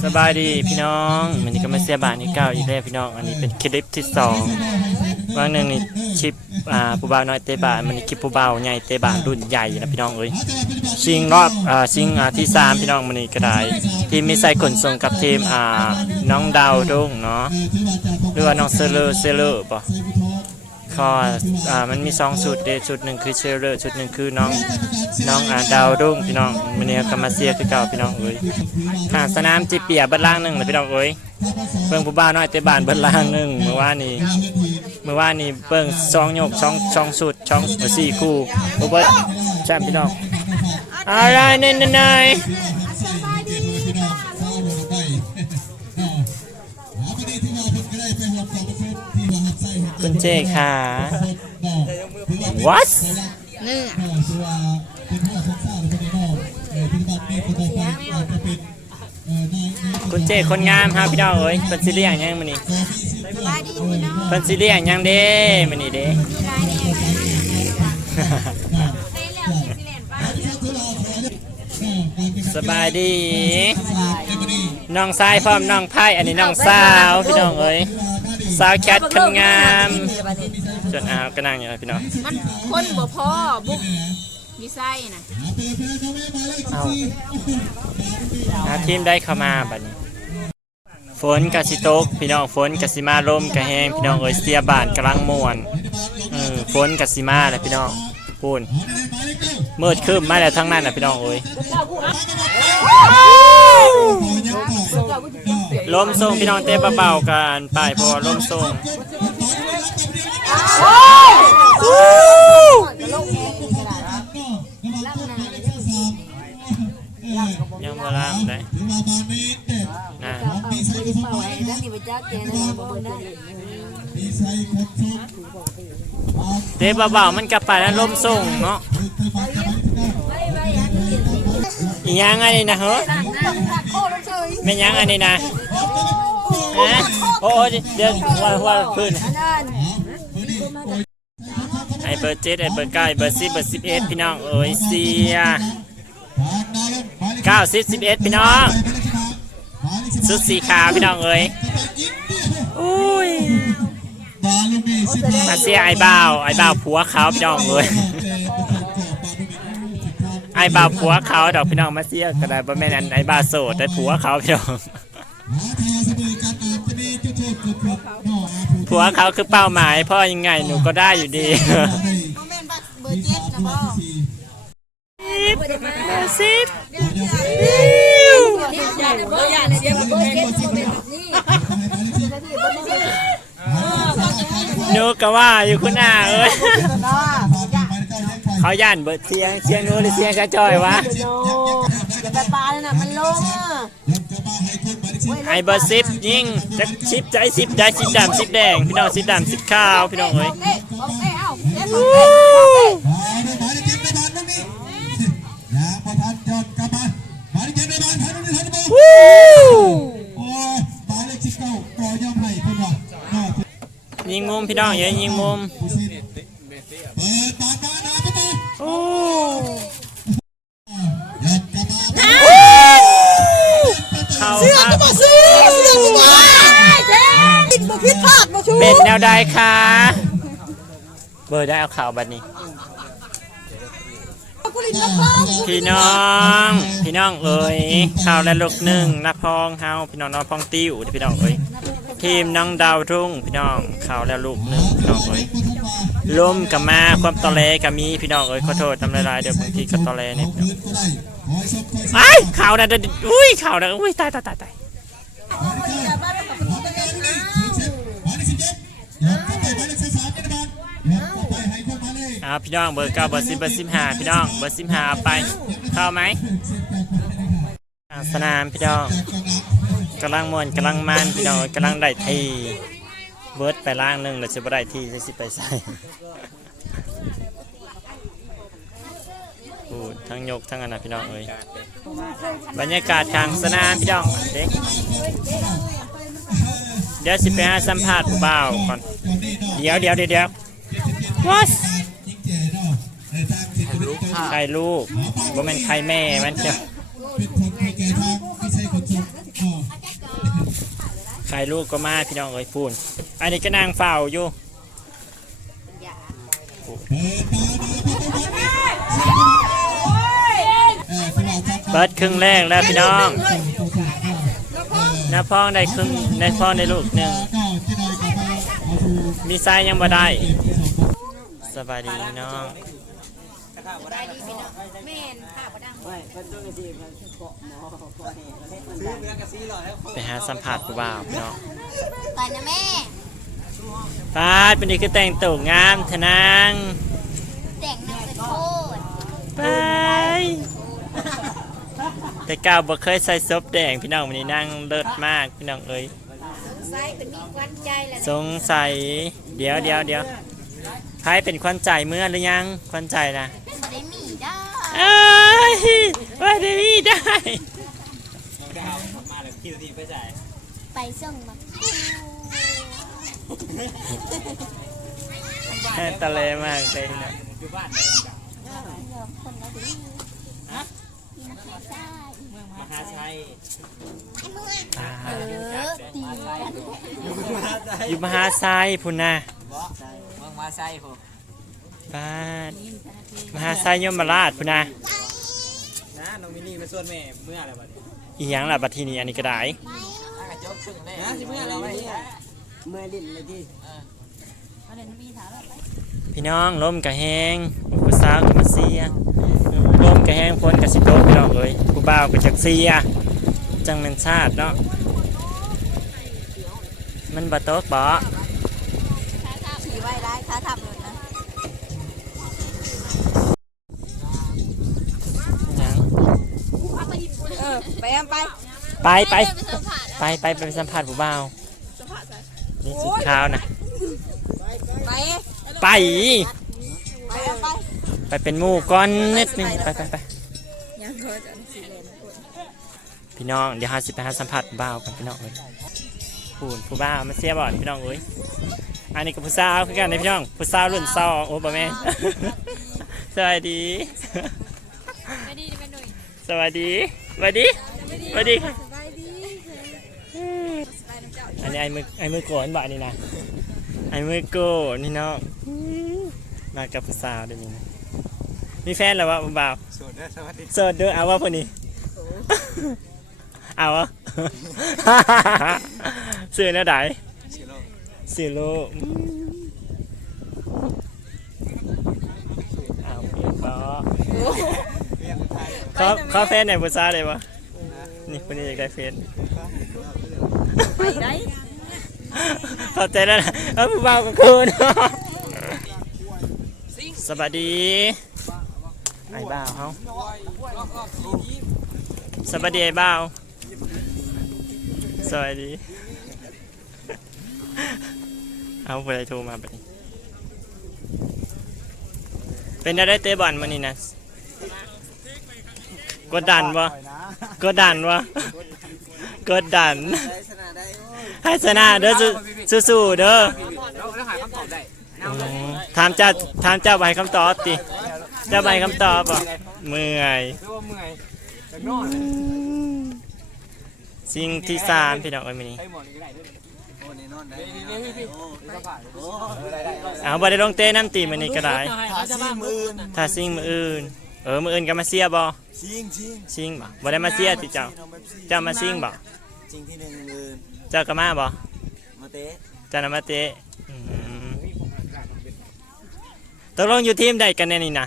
สบายดีพี่น้องมันนี้ก็มาเสียบานที่เก้าอีกแล้วพี่น้อง อันนี้เป็นคลิปที่สองวันหนึ่งนี่คลิปอ่าผู้บ่าวน้อยเตะบานมันนี้คลิปผู้บ่าวใหญ่เตะบานรุ่นใหญ่นะพี่น้องเอ้ยชิงรอบอ่าชิงอ่าที่สามพี่น้องมันนี้ก็ได้ทีมมิไซขนส่งกับทีมอ่าน้องดาวรุ่งเนาะหรือว่าน้องเซเลอร์เซเลอร์ป่ะ ก็อ่ามันมีสองชุดเดชุดหนึ่งคือเชลเลอร์ชุดหนึ่งคือน้องน้องอาดาวรุ่งพี่น้องมันนี้ก็มาเสียคือเก่าพี่น้องเอ้ยหาสนามจิเปียบัดล่างหนึ่งเลยพี่น้องเอ้ยเบิ่งผู้บ้านน้อยเตะบานบัดล่างหนึ่งเมื่อวานนี้เมื่อวานนี้เบิ่งสองโยกสองสองสุดสองสี่คู่โอ้เบิดแชมป์พี่น้องอะไรเนี่ยนๆย คุณเจค่ะ what เนื้อคุณเจคนงามครับพี่น้องเอ้ยเป็นซีเรียงยังมื้อนี้สบายดีพี่น้องเป็นซีเรียงยังเด้มื้อนี้เด้มีรายได้ได้แล้วสิสิแลนป้าสบายดีน้องชายพร้อมน้องไพ่อันนี้น้องสาวพี่น้องเอ้ย สาวแคทคนงามส่วนอาวก็นั่งอยู่นะพี่น้องมันคนบ่พอบุกมีไส้น่ะเอาอาทีมได้เข้ามาบัดนี้ ฝนกะสิตก พี่น้องฝนกะสิมาลมกะแห้งพี่น้องเอ้ยเสียบ้านกำลังม่วนเออฝนกะสิมาแหละพี่น้อง พูนมืดคืมมาแล้วทั้งนั้นนะพี่น้องเอ้ยล้มส่งพี่น้องเต้เบาๆกันไปเพราะว่าลมส่งยังบ่ล้างได้นะเป่าไอ้นั่นนี่ไปจักแกนั่นบ่ เด้เตะเบาๆมันกลับไปแล้วลมส่งเนาะอียังอันนี้นะเฮ้ยโอ้รถเชยไม่ยังอันนี้นะฮะโอ้โอ้เดี๋ยวว่าว่าพื้นอันนั้นไอเบอร์เจ็ดไอเบอร์เก้าไอเบอร์สิบเบอร์สิบเอ็ดพี่น้องเอ้ยเสียเก้าสิบสิบเอ็ดพี่น้องชุดสีขาวพี่น้องเอ้ยอุ้ย มาเสียไอ้บ่าวไอ้บ่าวผัวเขาพี่น้องเอ้ยไอ้บ่าวผัวเขาดอกพี่น้องมาเสียก็ได้บ่แม่นอันไอ้บ่าวโสดได้ผัวเขาพี่น้องผัวเขาคือเป้าหมายพ่อยังไงหนูก็ได้อยู่ดีโมเมนต์บักเบอร์เจ็ดนะบ่สิบ บ่อย่าเสียเบอร์เจ็ดโมเมนต์แบบนี้ หนูก็ว่าอยู่คุณอาเอ้ยเขาย่านเบิดเสียงเสียงหนูหรือเสียงกระจอยวะอย่าไปปาเลยนะมันลงอะไอเบอร์สิบยิงจะสิบใจสิบใจสิบดำสิบแดงพี่น้องสิบดำสิบขาวพี่น้องเอ้ยเอ้ ยโอเคเอ้าเดี๋ยวผมเอ้ยผมเอ้ยยิงมุมพี่น้องอย่ายิงมุมโอ้เข้าครับติดบ่ผิดพลาดบ่ชูเป็นแนวใดคะเบอร์ได้เอาข่าวบัดนี้กุลินมาฟังพี่น้อง พี่น้องเอ๋ยข่าวและลูกหนึ่งนักพองเฮาพี่น้องน้องพองติ้วพี่น้องเอ๋ย ทีมน้องดาวรุ่งพี่น้องข่าวและลูกหนึ่งพี่น้องเอ๋ยลมกับมาความตอแหลกับมีพี่น้องเอ๋ยขอโทษทำลายๆเดี๋ยวบางทีก็ตอแหลเนี่ยไอ้ยข่าวนะเดี๋ยวอุ้ยข่าวนะอุ้ยตายตายตายตายอ่าพี่น้องเบอร์เก้าเบอร์สิบเบอร์สิบห้าพี่น้องเบอร์สิบห้าเอาไปเข้าไหมอ่าสนามพี่น้อง กำลังมวนกำลังมันพี่น้องกำลังได้ทีเบิร์ดไปล่างหนึ่งเราจะไปได้ที่จะสิไปใส่พูดทั้งยกทั้งอันนะพี่น้องเอ้ยบรรยากาศทางสนามพี่น้องเด็กเดี๋ยวสิไปหาสัมภาษณ์ผู้บ่าวก่อนเดี๋ยวเดี๋ยวเดี๋ยวเดี๋ยว what ใครลูกบ่แม่นใครแม่มันเจ้า ขายลูกก็มาพี่น้องเอ้ยพูนอันนี้ก็นางเฝ้าอยู่เบิดครึ่งแรกแล้วพี่น้องน้าพ่องได้ครึ่งได้พ่องได้ลูกหนึ่งมีไซส์ยังบ่ได้ สบายดีน้อง ข้าวได้ดีพี่น้องเมนค่เป็นต้องกระบ่แล้วให้มันซื้อดังไปหาสัมผัสผู้บ่าวพี่น้องไปนะแม่ปาดเป็นดีคือแต่งตัวงามทนางแต่งน้าเป็นโคตรไปแต่ก้าวบ่เคยใส่ซบแดงพี่น้องวันนี้นั่งเลิศมากพี่น้องเอ้ยไซเป็นมีควันใจแหละสงสัยเดี๋ยวเดี๋ยวเดี๋ยวใครเป็นควันใจเมื่อหรือยังควันใจนะ เอ้ยว่าได้มีได้ไปส่งมาแม่ตะเลมากเลยนะเดี๋ยวคนละดีมีนักได้มหาชัยเออตีกันอยู่มหาชัยพุ่นนะเมืองมาไซผม บ้านมหาชัยยมราชพุ่นนะนะน้องมินี่มาส่วนแม่เมื่ออะไรบ้างอีหยังล่ะบัดทีนี้อันนี้ก็ได้น่ากระจกครึ่งเลยนะสิเมื่อเราไม่เมื่อลิ้นเลยที่พี่น้องลมกะแหงผู้สาวก็มาเสียลมกะแหงพ้นกะสิโตกพี่น้องเอ้ยผู้บ่าวก็จักเสียจังแม่นชาติเนาะมันบ่ตกบ่ แอมไปไปไปไปไปไปสัมภาษณ์ผู้บ่าวนี่สีขาวนะไปไปไปแอมไปไปเป็นหมู่ก่อนนิดนึงไปไปไปยังเธอจะสีเลนพี่น้องเดี๋ยวหาสิไปหาสัมผัสบ่าวกันพี่น้องเอ้ยผู้ผู้บ่าวมาเสียบ่อนพี่น้องเอ้ยอันนี้กับผู้สาวคือกันนะพี่น้องผู้สาวรุ่นสองโอ้บ่แม่นสวัสดีไม่ดีเป็นหน่วยสวัสดีสวัสดี สวัสดีค่ะสบายดีอันนี้ไอ้มือไอ้มือโกนบ่อันนี้นะไอ้มือโกนนี่น้องมากับผู้สาวเดี๋ยวนี้นะมีแฟนแล้ววะผู้บ่าวสวัสดีสวัสดีโสดเด้อเอาวะพวกนี้เอาวะซื้อแนวไหนชิโร่ซื้อโลอืมเอาเปลี่ยนบ่เรียกไทยขอขอแฟนไหนผู้สาวได้ปะ นี่คนนี้อยากได้แฟนไปได้ขอบใจแล้วนะเอาผู้บ่าวกับคุณสวัสดีไอ้บ่าวเฮาสวัสดีไอ้บ่าวสวัสดี เอาไปโทรมาไปเป็นอะไรเตะบอลมานี่นะ กดดันวะกดดันวะกดดันได้ชนะได้โอ้ยให้ชนะเด้อสู้สู้ๆเด้อเราแล้วหาคำตอบได้อืมถามเจ้าถามเจ้าใบคำตอบติเจ้าใบคำตอบอะเมื่อยคือว่าเมื่อยจะนอนสิ่งที่สามพี่น้องเอ้ยมินี่ใช้หมอนก็ได้ด้วยโอ้นี่นอนได้เร็วพี่พี่โอ้ยผ่านโอ้ได้ได้เอาบ่ได้ลงเต้น้ำตีมันนี่ก็ได้ถ้าซีมืออื่นถ้าซิ่งมืออื่น เออมืออื่นก็มาเสียบ่ซิงซิงซิ่งบ่บ่ได้มาเสียติเจ้า เจ้ามาซิ่งบ่ซิงที่หนึ่งมือเจ้าก็มาบ่มาเตะเจ้าน่ะมาเตะอืมตกลงอยู่ทีมใดกันแน่นี่นะ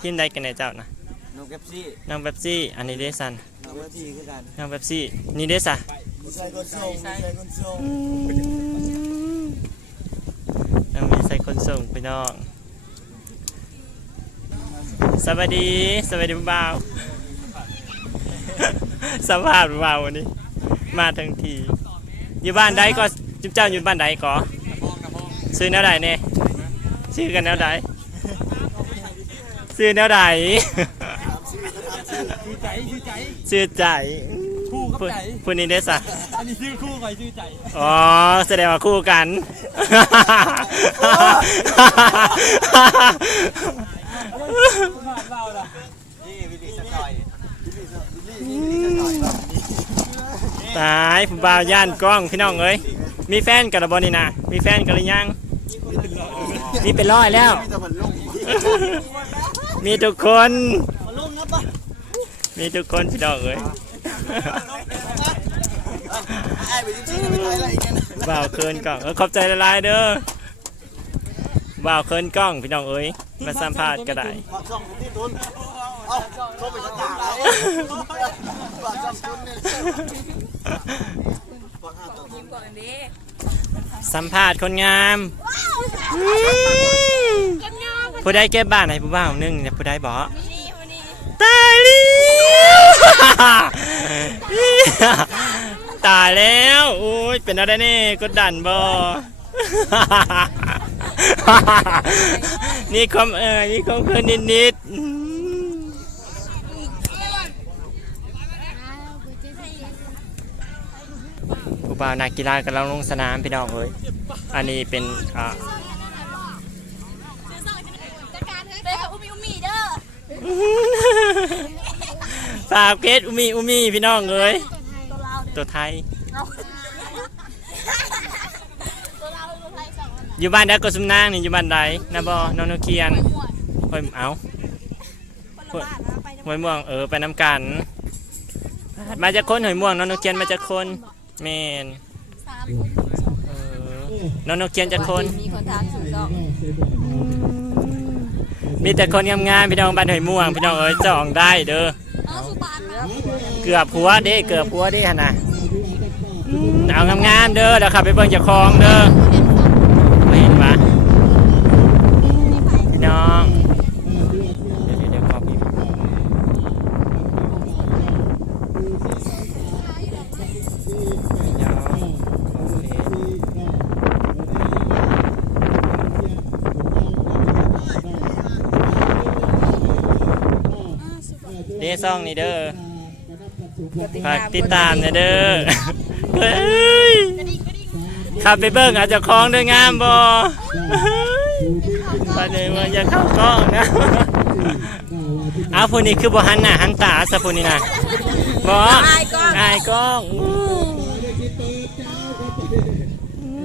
ทีมใดกันแน่เจ้านะนกแกปซี่น้องเป๊ปซี่อันนี้เดซันนกแกปซี่คือกันน้องเป๊ปซี่นี่เดซ่าใส่คนส่งใส่คนส่ง น้องมีใส่คนส่งพี่น้อง สวัสดีสวัสดีบ่าวสภาพบ่าววันนี้ มาทั้งที อยู่บ้านใดก็จุ๊บเจ้าอยู่บ้านใดก็ซื้อแนวใดเนี่ยซื้อกันแนวใดซื้อแนวใดชื่อใจชื่อใจซื้อใจคู่กับพูดใจพูดนี้ได้สะอันนี้ชื่อคู่กับชื่อใจอ๋อแสดงว่าคู่กัน ผ่านเราล่ะนี่วิลลี่สกอยวิลลี่สกอยนี่ ตายผู้บ่าวย่านกล้องพี่น้องเอ้ยมีแฟนกันแล้วบ่นี่นะมีแฟนกันหรือยังมีเป็นร้อยแล้ว มีทุกคน มีทุกคนพี่น้องเอ้ยบ่าวเคินกล้องเออขอบใจละลายเด้อบ่าวเคินกล้องพี่น้องเอ้ยมาสัมภาษณ์ก็ได้ ฝากช่องที่ตุนเอาเข้าไปจะตามเราฝากช่องตุนเนี่ยฝากห้าตัวยิ้มก่อนดิสัมภาษณ์คนงามผู้ใดเก็บบ้านให้ผู้บ่าวหนึงเนี่ยผู้ใดบอกนี่วันนี้ตายแล้วตายแล้วโอ้ยเป็นอะไรนี่กดดันบ่นี่ความเออนี่ความเคินนิดๆ ผู้บ่าวนักกีฬากำลังลงสนามพี่น้องเอ้ยอันนี้เป็นอ่าจัดการเกับอุ้มมีอุ้มมีเกเพชรอุมีอุมีพี่น้องเอ้ยตัวไทย อยู่บ้านใดก็สุมนางนี่อยู่บ้านใดนะบ่น้องนกเคียนหมวดเฮ้ยเอาคนละบ้านนะไปหอยม่วงเออไปน้ำกัน มาจากคนหอยม่วงนองนกเคียนมาจากคน แม่นสามคนเออน้องนกเคียนจากคนมีคนทางสู่สองมีแต่คนงามๆพี่น้องบ้านหอยม่วงพี่น้องเอ้ยจองได้เด้อเอาสุบานนะเกือบผัวเด้เกือบผัวเด้หั่นน่ะอืมเอางามๆเด้อแล้วขับไปเบิ่งเจ้าของเด้อไม่เห็นปะพี่น้องเดี๋ยวเดี๋ยวเดี๋ยวขอพิมพ์พี่น้องโอเคเด้ ซ่องนี่เด้อฝากติดตามนะเด้อเฮ้ยขับไปเบิ่งอาจจะคล้องด้วยงามบ่ไปเลยว่าอย่าเข้ากล้องนะเอาผู้นี้คือบ่หันหน้าหันตาซะผู้นี้นะบอายกล้องอายกล้อง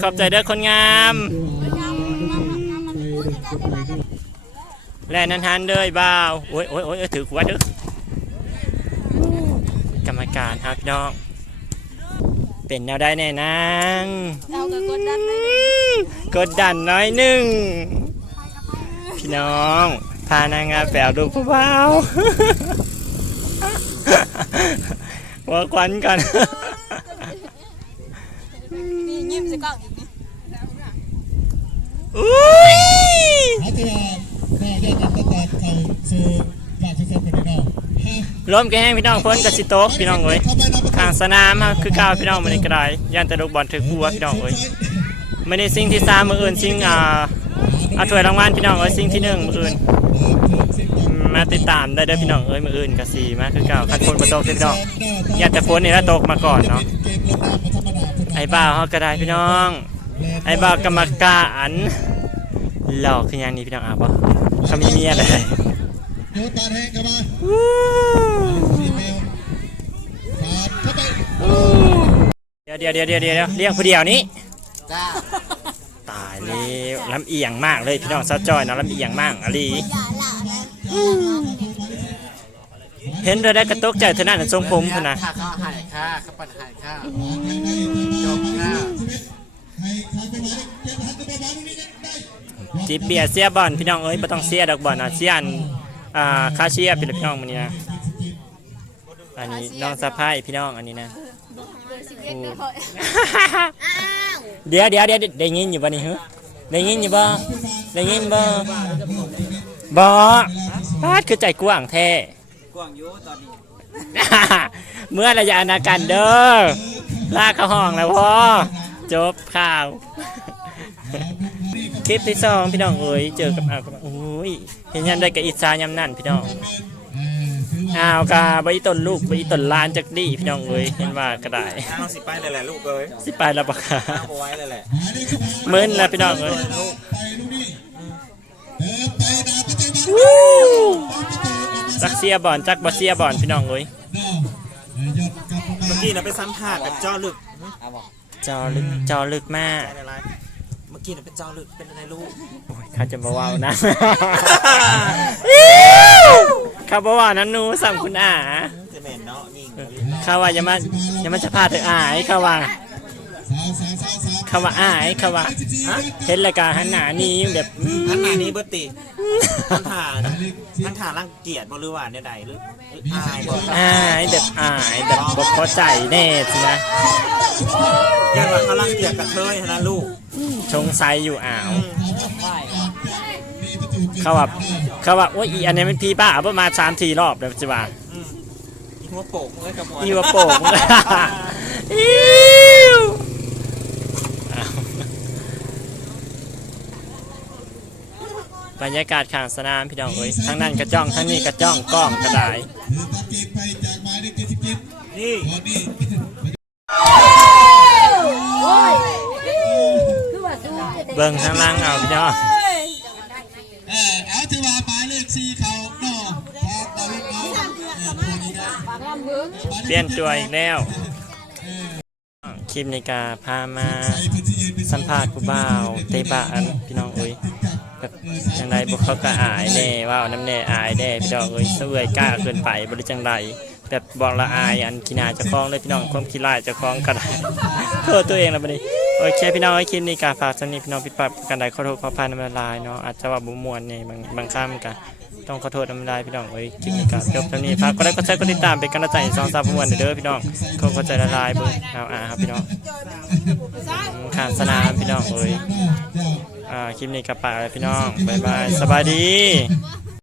ขอบใจเด้อคนงามแล่นันหันเด้อบ่าวโอ้ยโอ้ยโอ้ยเอ้ยถือขวดเด้อ กรรมการครับพี่น้องเป็นแนวได้แน่นางเราก็กดดันเลยกดดันน้อยหนึ่งพี่น้องพานางงามแปลดูผู้บ่าวหัวควันกันนี่ยิ้มสิกล้องอีกนี่ อุ้ย อาจารย์แม่ได้กันตั้งแต่เข้าสู่ฝากชุมชนคนนี้เนาะฮะ ล้มแกแห้งพี่น้องพ้นกับสิโต๊กพี่น้องเอ้ยข้างสนามคือก้าวพี่น้องมันนี่กระไดย่านตะลุกบอลถือบัวพี่น้องเอ้ยไม่ได้สิ่งที่สามมืออื่นสิ่งอ่าเอาถ้วยรางวัลพี่น้องเอ้ยสิ่งที่หนึ่งมืออื่นมาติดตามได้เด้อพี่น้องเอ้ยมืออื่นกับสีมาคือเก่าคันคนประตกพี่น้องอย่าแต่ฝนนี่แล้วตกมาก่อนเนาะไอ้บ้าวเขาก็ได้พี่น้อง ไอ้บ้าวกรรมการหลอกคือย่างนี้พี่น้องอะปะเขามีเมียเลย ดี๋ยวตาแห้งกันมาอีเมลฝากเข้าไปเดี๋ยวเดี๋ยวเดี๋ยวเดี๋ยวเดี๋ยวเรียกผู้เดียวนี้จ้าตายแล้วลำเอียงมากเลยพี่น้องซาจอยเนาะลำเอียงมากอะลีเห็นเธอได้กระตกใจเธอนั่นทรงผมเธอนะค่าข้าวหายค่าข้าวปั่นหายค่าจบค่าให้ใครไปไหนเจ็บหันตัวบ้านนี้ได้จีบเบียร์เสียบอลพี่น้องเอ้ยไม่ต้องเสียดอกบอลนะเสียอัน อ่าค่าเชียร์พี่น้องมันนี่นะอันนี้น้องสะพ้ายพี่น้องอันนี้นะเดี๋ยวเดี๋ยวเดี๋ยวได้ยินอยู่บ่นี่ฮะได้ยินอยู่บ่ได้ยินบ่บ่พาดคือใจกว้างแท้ กว้างอยู่ตอนนี้เมื่อระยะนากันเด้อลากเข้าห้องแล้วพ่อจบข่าว คลิปที่สองพี่น้องเอ๋ยเจอกับอ้าวกับโอ้ย เห็นยันได้กับอิสายำนั่นพี่น้องอ้าวกาใบต้นลูกใบต้นลานจากดีพี่น้องเอ๋ยเห็นว่าก็ได้เอาสิไปเลยแหละลูกเอ้ยสิไปแล้วปะคะเอาไว้เลยแหละมึนแล้วพี่น้องเอ๋ยจักเสียบอลจักบอเสียบอลพี่น้องเอ้ยยอดกลับมาเมื่อกี้น่ะไปสัมภาษณ์แบบเจาะลึกจอลึกจอลึกมากอะไรเมื่อ กี้น่ะเป็นเจาะลึกเป็นอะไรลูกโอ้ยเขาจะมาว่าวนะเขาบอกว่านั้นหนูสั่งคุณอาจะแม่นเนาะนี่เขาว่าอย่ามาอย่ามาจะพาเธออายเขาว่าสาวสาวสาว สาวเขาว่าอายเขาว่าเห็นรายการหันหน้านี้แบบอืมท่านมานี้เบิดติท่านถ่าท่านถ่ารังเกียจบ่หรือว่าเนี่ยใดหรือหรืออายบ่อายแบบอายแบบบ่พอใจแน่สินะย่านว่าเขารังเกียจกับเธอนะลูกชงไซอยู่อ้าวเขาว่าเขาว่าโอ้ยอีอันนี้มันพีบ้าประมาณสามสี่รอบแล้วจิว่าอืมอีหัวโปกเอ้ยกับหัวอีว่าโป่ง อิ๊วอ้าว บรรยากาศข้างสนามพี่น้องเอ้ยทั้งนั้นกระจ้องทั้งนี้กระจ้องกล้องกระไดายถือตะเกียบไปจากหมายเลขเจ็ดสิบเจ็ดนี่ตอนนี้คือว่าสู้จะได้เบิ่งทั้งล่างเอาพี่น้องเออเอาถือว่าหมายเลขสี่เขาเนาะพอดาวิดเนาะเออตัวนี้นะปากลำเบิ้งเปลี่ยนตัวอีกแล้วคลิปในกาพามาใส่พื้นที่ยืนเป็นสัมภาษณ์ผู้บ่าวเตะบานพี่น้องเอ้ย แบบจังไรบุเขาก็อายแน่ว่าวน้ำแน่อายแน่พี่น้องเอ้ยเสื่อยกล้าเกินไปบริจังไรแบบบอกละอายอันกินาเจะคล้าของเลยพี่น้องความขี้ร้ายเจะคล้าของกันโทษตัวเองแล้วบัดนี้โอเคพี่น้องไอ้คลิปนี้การฝากสนิทพี่น้องผิดพลาดกันใดขอโทษขออภัยน้ำลายเนาะอาจจะว่าบุมวนในบางบางคำกันต้องขอโทษน้ำลายพี่น้องเอ้ยคลิปนี้ก็จบเท่านี้ฝากก็ได้ก็ใช้ก็ติดตามเป็นกำลังใจให้สองสามมวนเด้อพี่น้องเขาเข้าใจละลายเบิ่งเอาอ่าครับพี่น้องข้างสนามพี่น้องเอ้ยเจ้า อ่าคลิปนี้กลับปากเลยพี่น้อง บ๊ายบาย สบายดี